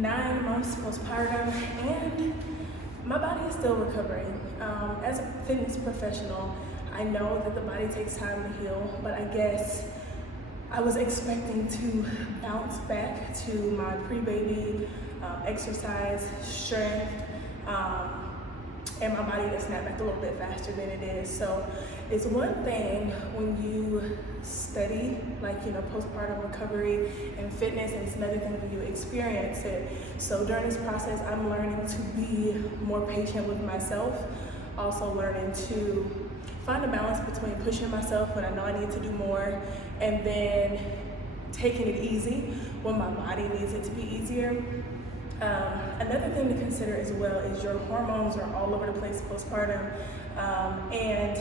9 months postpartum, and my body is still recovering. As a fitness professional, I know that the body takes time to heal, but I guess I was expecting to bounce back to my pre-baby exercise, strength, and my body to snap back a little bit faster than it is. So it's one thing when you study, postpartum recovery and fitness, and it's another thing when you experience it. So during this process, I'm learning to be more patient with myself, also learning to find a balance between pushing myself when I know I need to do more, and then taking it easy when my body needs it to be easier. Another thing to consider as well is your hormones are all over the place postpartum, and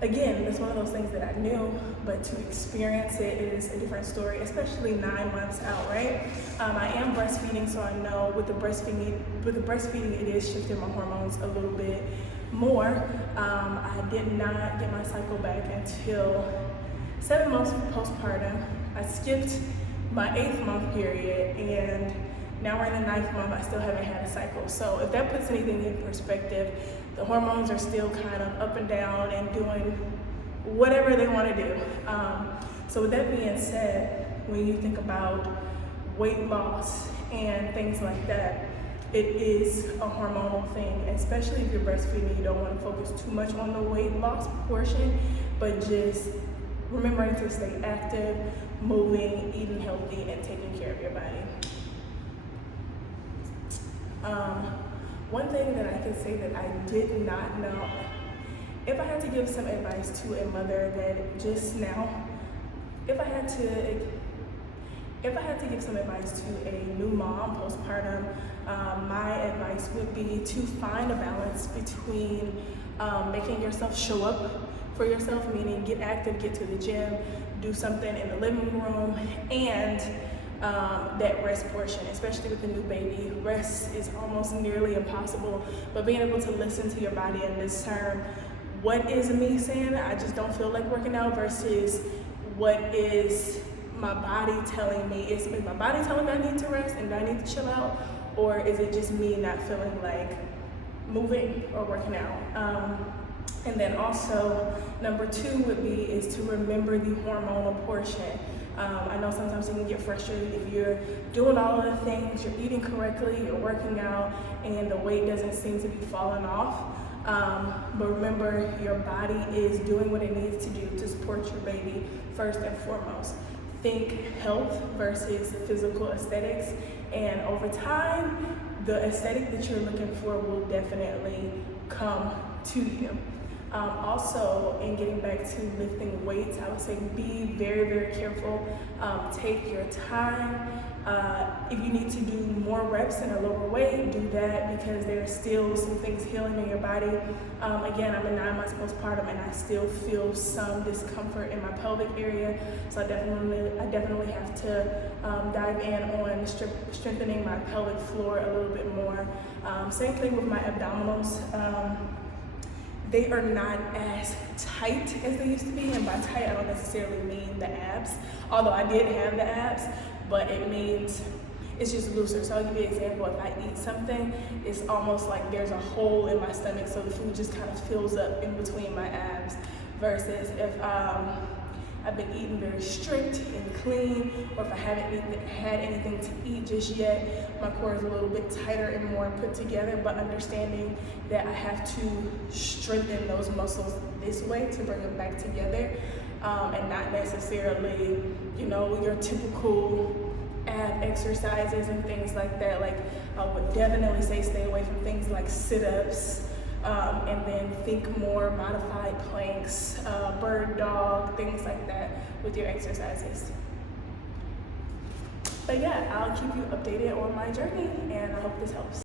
again, it's one of those things that I knew, but to experience it is a different story, especially 9 months out, right? I am breastfeeding, so I know with the breastfeeding, it is shifting my hormones a little bit more. I did not get my cycle back until 7 months postpartum. I skipped my 8th month period, and now we're in the 9th month, I still haven't had a cycle. So if that puts anything in perspective, the hormones are still kind of up and down and doing whatever they want to do. So with that being said, when you think about weight loss and things like that, it is a hormonal thing, especially if you're breastfeeding. You don't want to focus too much on the weight loss portion, but just remembering to stay active, moving, eating healthy, and taking care of your body. One thing that I can say that I did not know, if I had to give some advice to a mother that just now, if I had to give some advice to a new mom postpartum, my advice would be to find a balance between making yourself show up for yourself, meaning get active, get to the gym, do something in the living room, and that rest portion, especially with a new baby. Rest is almost nearly impossible, but being able to listen to your body and discern what is me saying I just don't feel like working out versus what is my body telling me. Is my body telling me I need to rest and I need to chill out, or is it just me not feeling like moving or working out? And then also, number 2 would be is to remember the hormonal portion. I know sometimes you can get frustrated if you're doing all of the things, you're eating correctly, you're working out, and the weight doesn't seem to be falling off. But remember, your body is doing what it needs to do to support your baby first and foremost. Think health versus physical aesthetics, and over time, the aesthetic that you're looking for will definitely come to you. Also, in getting back to lifting weights, I would say be very, very careful. Take your time. If you need to do more reps in a lower weight, do that, because there are still some things healing in your body. Again, I'm in 9 months postpartum, and I still feel some discomfort in my pelvic area, so I definitely have to dive in on strengthening my pelvic floor a little bit more. Same thing with my abdominals. They are not as tight as they used to be, and by tight I don't necessarily mean the abs, although I did have the abs, but it means it's just looser. So I'll give you an example. If I eat something, it's almost like there's a hole in my stomach, so the food just kind of fills up in between my abs, versus if I've been eating very strict and clean, or if I haven't had anything to eat just yet, my core is a little bit tighter and more put together, but understanding that I have to strengthen those muscles this way to bring them back together, and not necessarily, your typical ab exercises and things like that. Like, I would definitely say stay away from things like sit-ups, and then think more modified planks, bird dog, things like that with your exercises. But yeah, I'll keep you updated on my journey, and I hope this helps.